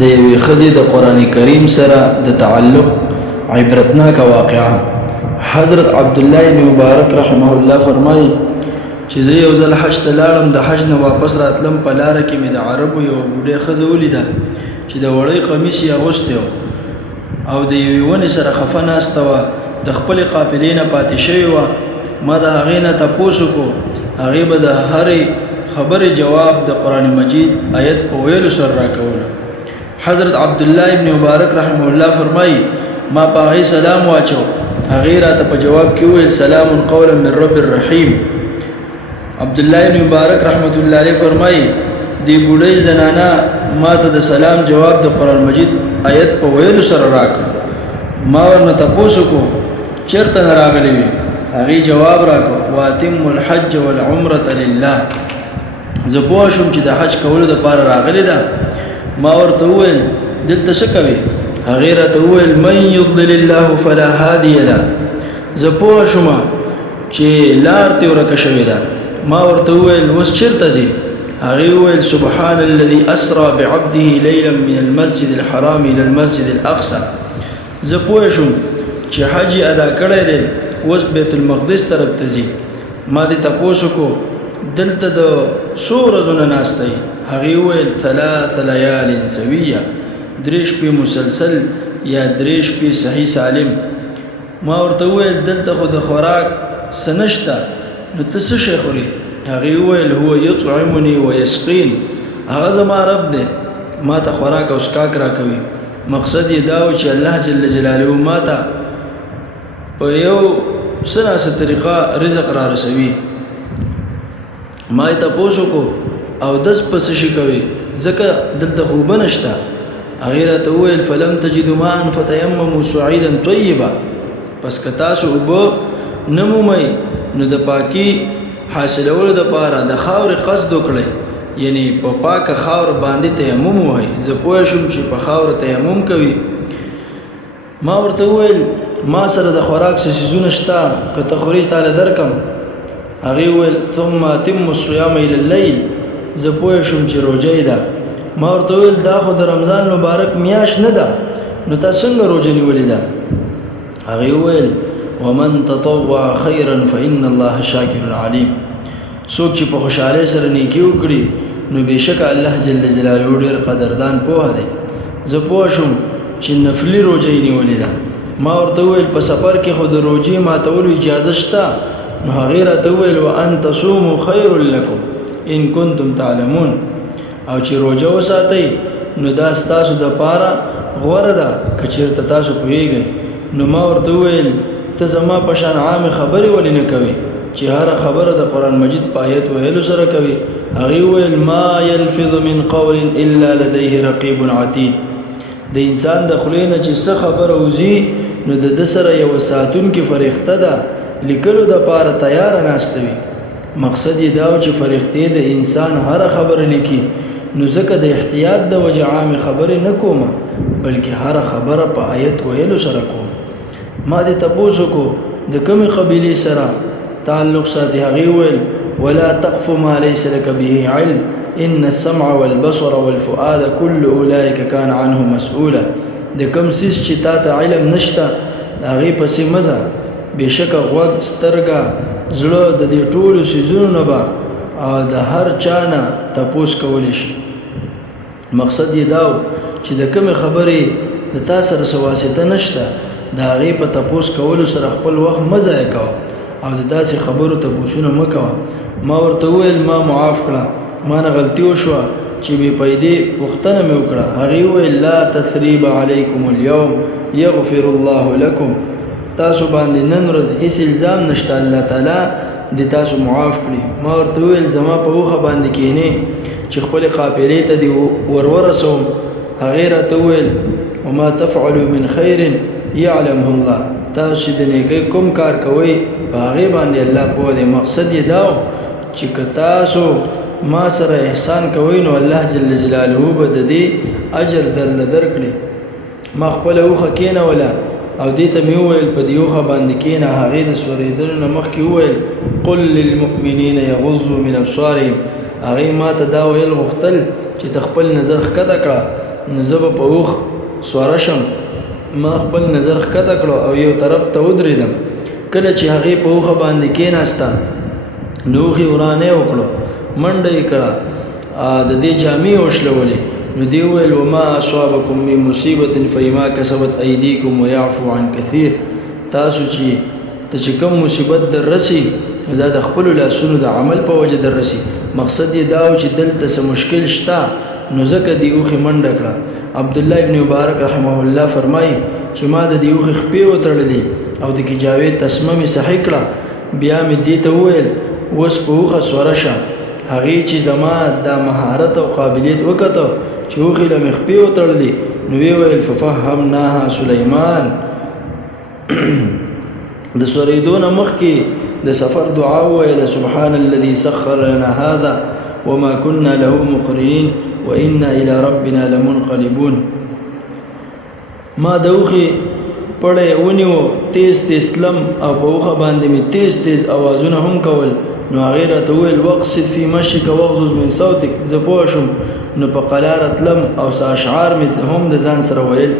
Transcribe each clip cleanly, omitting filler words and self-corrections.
د یوې ښځې د قرآن کریم سره د تعلق عبرتناک واقعه. حضرت عبدالله بن مبارک رحمه الله فرمایي چې زه یو ځل حج ته لاړم، د حج نه واپس راتلم، په لاره کې مې د عربو یو بوډۍ ښځه ولیده چې د وړۍ قمیص یې اغوستی و او د یوې ونې سره خفه ناسته وه، د خپلې قافلې نه پاتې شوې وه. ما د هغې نه تپوس وکړو، هغې به د هرې خبرې جواب د قرآن مجید آیت په ویلو سره راکولو. حضرت عبدالله ابن مبارک رحمه الله فرمایي ما په هغې سلام واچو، هغې راته په جواب کې وویل سلام قولا من رب الرحیم. عبدالله ابن مبارک رحمت الله علیه فرمایي دی بوډۍ زنانه ما ته د سلام جواب د قرآن مجید آیت په ویلو سره راکړ. ما ورنه تپوس وکړو چېرته نه راغلی وي؟ هغې جواب راکړ واتم الحج والعمرة لله. زه پوه شوم چې د حج کولو دپاره راغلې ده. ما ورته وویل دلته څه کوې؟ هغې راته وویل من یضلل الله فلا هادي له. زه پوه شوم چې لار ترې ورکه شوې ده. ما ورته وویل اوس چېرته ځې؟ هغې وویل سبحان الذي اسرى بعبده ليلا من المسجد الحرام الى المسجد الاقصى. زه پوه شوم چې حج یې ادا کړی دی، اوس بیت المقدس طرف ته ځي. ما دې تپوس وکړو دلته د څو ورځو نه ناسته یې؟ هغې وویل 3 لیال سویه، 3 شپې مسلسل یا 3 شپې صحیح سالم. ما ورته وویل دلته خو د خوراک څه نشته، نو ته څه شی خورې؟ هغې وویل هو یطعمني ویسقین، هغه زما رب دی، ما ته خوراک او څښاک راکوي. مقصد یې دا و چې الله جل جلاله ما ته په یو څه ناسه طریقه رزق را رسوي. ما یې تپوس وکړو اودس په څه شي کوې؟ ځکه دلته خو اوبه نشته. هغې راته وویل فلم تجدوا ماء فتیمموا صعیدا طیبا. پس که تاسو اوبه نه مومئ نو د پاکي حاصلولو دپاره د خاورې قصد وکړئ، یعنی په پاکه خاور باندې تیمم ووهئ. زه پوه شوم چې په خاوره تیمم کوي. ما ورته وویل ما سره د خوراک څه څیزونه شته، که ته خورې تاله درکم. هغې وویل ثم اتم الصیام الی اللیل. زه پوه شوم چې روژه ده. ما ورته وویل دا خو د رمضان مبارک میاشت نه ده، نو تا څنګه روژه نیولې ده؟ هغې وویل ومن تطوع خیرا فإن الله شاکر علیم. څوک چې په خوشحالۍ سره نیکي وکړي نو بېشکه الله جل جلاله ډېر قدردان پوهه دی. زه پوه شوم چې نفلي روژه یې نیولې ده. ما ورته وویل په سفر کې خو د روژې ماتولو اجازه شته؟ نو هغې راته وویل وان تصوموا خیر لکم ان کنتم تعلمون. او چې روژه وساتئ نو دا ستاسو دپاره غوره ده که چېرته تاسو پوهیږئ. نو ما ورته وویل ته زما په شان عامې خبرې ولې نه کوې چې هره خبره د قرآن مجید په آیت ویلو سره کوي؟ هغې وویل ما یلفظ من قول الا لدیه رقیب عتید. د انسان د خولې نه چې څه خبره وځي نو د ده سره یوه ساتونکې فرښته ده لیکلو دپاره تیاره ناسته وي. مقصد یې دا و چې فرښتې د انسان هره خبره لیکي. نو ځکه د احتیاط د وجې عامې خبرې نه کومه، بلکې هره خبره په آیت ویلو سره کوم. ما دې تپوس وکړو د کومې قبیلې سره تعلق ساتي؟ هغې وویل ولا تقف ما ليس لك به علم ان السمع والبصر والفؤاد كل اولئك كان عنه مسؤولا. د کوم څیز چې تا ته علم نشته هغې پسې مه ځه، بېشکه غوږ، سترګه، زړه د دې ټولو څیزونو نه به د هر چا نه تپوس کولی شي. مقصد یې دا و چې د کومې خبرې د تا سره څه واسطه نشته د هغې په تپوس کولو سره خپل وخت مه ضایع کوه او د داسې خبرو تپوسونه مه کوه. ما ورته وویل ما معاف کړه، ما نه غلطي وشوه چې بې پیدې پوښتنه مې وکړه. هغې وویل لا تثریب علیکم اليوم یغفر الله لکم. تاسو باندې نن ورځ هیڅ الزام نشته، الله تعالی دې تاسو معاف کړي. ما ورته وویل زما په اوښه باندې کښېنې چې خپلې قافلې ته دې ورسوم. هغې راته وویل وما تفعلوا من خیر یعلمه الله. تاسو چې د نیکۍ کوم کار کوئ په هغې باندې الله پوه دی. مقصد یې دا و چې که تاسو ما سره احسان کوئ نو الله جل جلاله به د دې اجر درله درکړي. ما خپله اوښه کېنوله او دې ته مې وویل په دې اوښه باندې کېنه. هغې د سورېدلو نه مخکې وویل قل للمؤمنین یغضوا من ابصارهم. هغې ما ته دا ویل غوښتل چې ته خپل نظر ښکته کړه نو زه به په اوښ سواره شم. ما خپل نظر ښکته کړو او یو طرف ته ودرېدم. کله چې هغې په اوښه باندې کېناسته نو اوښې ورانی وکړو، منډه یې کړه، د دې جامې وشلولې. نو دی وویل وما اصابکم من مصیبة فبما کسبت ایدیکم ویعفو عن کثیر. تاسو چې کوم مصیبت در رسی دا د خپلو لاسونو د عمل په وجه در رسی. مقصد یې دا و چې دلته څه مشکل شته نو ځکه دې اوښې منډه کړه. عبدالله ابن مبارک رحمه الله فرمایي چې ما د دې اوښې خپې وتړلې او د کجاوې تسمه مې صحیح کړه. بیا مې دې ته وویل اوس په اوښه سوره شه. هغې چې زما دا مهارت او قابلیت وکته چې اوښې له مې خپې وتړلې نو ویې ویل ففهمناها سلیمان. د سورېدو نه مخکې د سفر دعا وویله سبحان الذي سخر لنا هذا وما كنا له مقرنين وإنا إلى ربنا لمنقلبون. ما د اوښې پړی ونیو، تیز تیز تلم او په اوښه باندې مې تیز تیز اوازونه هم کول. نو هغې راته وویل واقصد فی مشیک واغضض من صوتک. زه پوه شوم نو په قلاره تلم او څه اشعار مې هم د ځان سره ویل.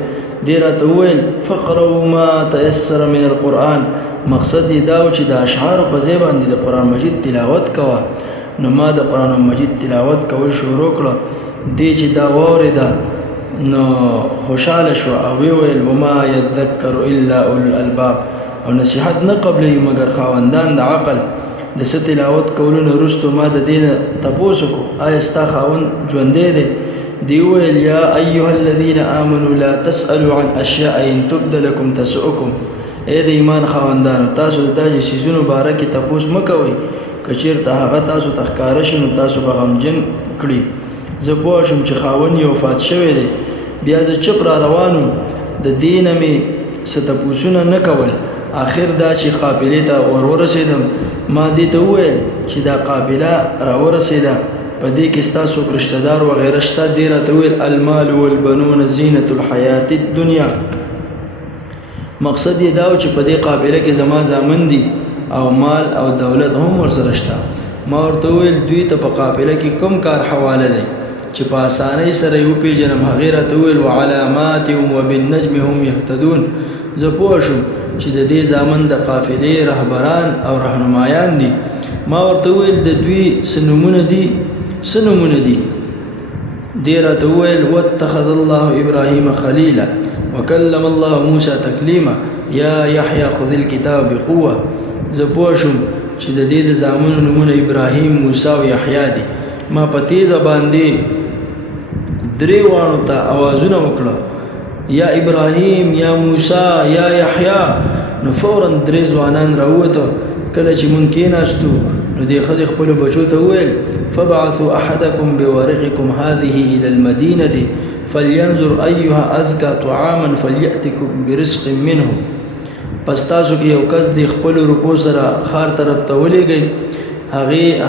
دې راته وویل فقرؤوا ما تیسر من القرآن. مقصد یې دا و چې د اشعارو په ځای باندې د قرآن مجید تلاوت کوه. نو ما د قرآن مجید تلاوت کول شروع کړه. دې چې دا واورېده نو خوشحاله شو او ویل وما یذکر الا اولو الالباب. او نصیحت نه قبلوي مګر خاوندان د عقل. د څه تلاوت کولو نه وروستو ما د دې نه تپوس وکړو آیا ستا خاوند ژوندی دی؟ دی وویل یا ایها الذین آمنوا لا تسألوا عن اشیاء ان تبد لکم تسؤکم. ای د ایمان خاوندانو تاسو د داسې څیزونو باره کې تپوس مه کوئ که چېرته هغه تاسو ته ښکاره شي نو تاسو به غمجن کړي. زه پوه شوم چې خاوند یې وفات شوی دی. بیا زه چپ را روان وم، د دې نه مې څه تپوسونه نه کول. آخر دا چې قافلې ته ورسېدم ما دې ته وویل چې دا قافله راورسېده په دې کې ستا څوک رشته دار وغیره شته؟ دې راته وویل المال والبنون زینة الحیات الدنیا. مقصد یې دا و چې په دې قافله کې زما زامن دي او مال او دولت هم ورسره شته. ما ورته وویل دوی ته په قافله کې کوم کار حواله دی چې په اسانۍ سره یې وپېژنم؟ هغې راته وویل وعلامات وبالنجم هم یهتدون. زه پوه شوم چې د دې زامن د قافلې رهبران او رهنمایان دي. ما ورته وویل د دوی څه نومونه دي؟ څه نومونه دي؟ دې راته وویل واتخذ الله ابراهیم خلیلا وکلم الله موسی تکلیما یا یحیی خذ الکتاب بقوه. زه پوه شوم چې د دې د زامنو نومونه ابراهیم، موسی او یحیی دي. ما په تیزه باندې درې واړو ته اوازونه وکړه یا ابراهیم یا موسی یا یحیی. نو فورا درې ځوانان راووته. کله چې مونږ کېناستو نو دې ښځې خپلو بچو ته وویل فبعثوا احدکم بورقکم هذه الى المدینه فلینظر ایها ازکى طعاما فلیأتکم برزق منه. پس تاسو کې یو کس د خپلو روپو سره ښار طرف ته ولېږئ،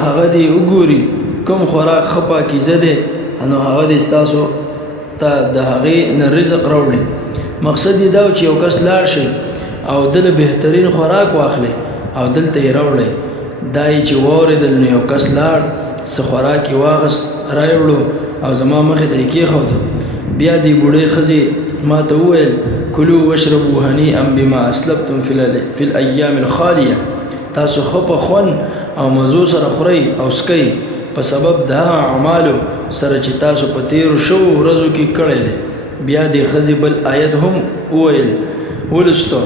هغه دې وګوري کوم خوراک ښه پاکیزه دی نو هغه دې ستاسو ته د هغې نه رزق راوړي. مقصد یې دا و چې یو کس لاړ شي او دله بهترین خوراک واخلي او دلته یې راوړی. دا یې چې واورېدل نو یو کس لاړ څه خوراک یې واخست راوړو او زما مخې ته یې کېښودو. بیا دې بوډۍ ښځې ما ته وویل کلوا واشربوا هنیئا بما اسلفتم فی الایام الخالیه. تاسو ښه په خوند او مزو سره خورئ او څکئ په سبب د هغه اعمالو سره چې تاسو په تیرو شوو ورځو کې کړی دی. بیا دې ښځې بل آیت هم وویل ولستو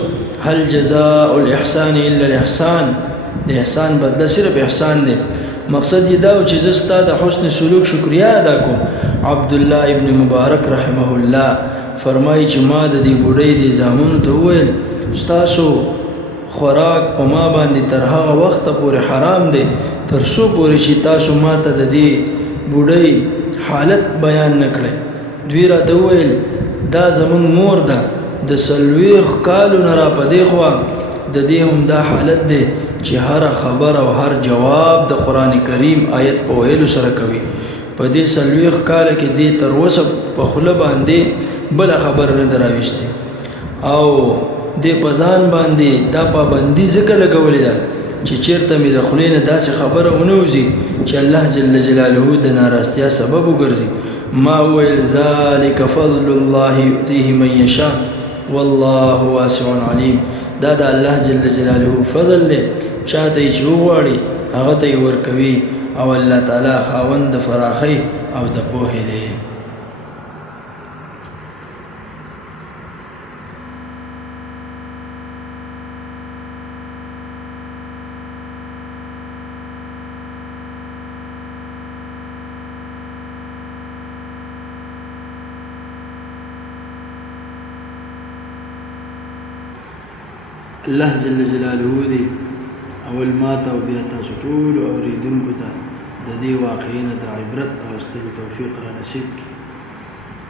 هل جزاء الاحسان الا الاحسان. د احسان بدله صرف احسان دی. مقصد یې دا و چې زه ستا د حسن سلوک شکریه ادا کوم. عبدالله ابن مبارک رحمه الله فرمایي چې ما د دې بوډۍ دې زامنو ته وویل ستاسو خوراک په ما باندې تر هغه وخته پورې حرام دی تر څو پورې چې تاسو ما ته د دې بوډۍ حالت بیان نه کړئ. دوی راته وویل دا زموږ مور ده د 40 کالو نه را په دې خوا د دې هم دا حالت دی چې هر خبر او هر جواب د قرآن کریم آیت په ویلو سره کوي. په دې 40 کاله کې دې تر اوسه په خوله باندې بله خبره نه ده راویستې او دې په ځان باندې دا پابندي ځکه لګولې ده چې چیرته مې د خولې نه داسې خبره ونه وځي چې الله جل جلاله د ناراستیا سبب وګرځي ما وویل ذلک فضل الله یؤتیه من یشاء والله واسع علیم دا د الله جل جلاله فضل دی چاته یې چې وغواړي هغه ته یې ورکوي او الله تعالی خاوند د فراخۍ او د پوهې دی الله جل جلاله دی اول ماته او بیا تاسو ټولو اورېدونکو ته د دې واقعې نه د عبرت اخیستلو توفیق را نصیب کړي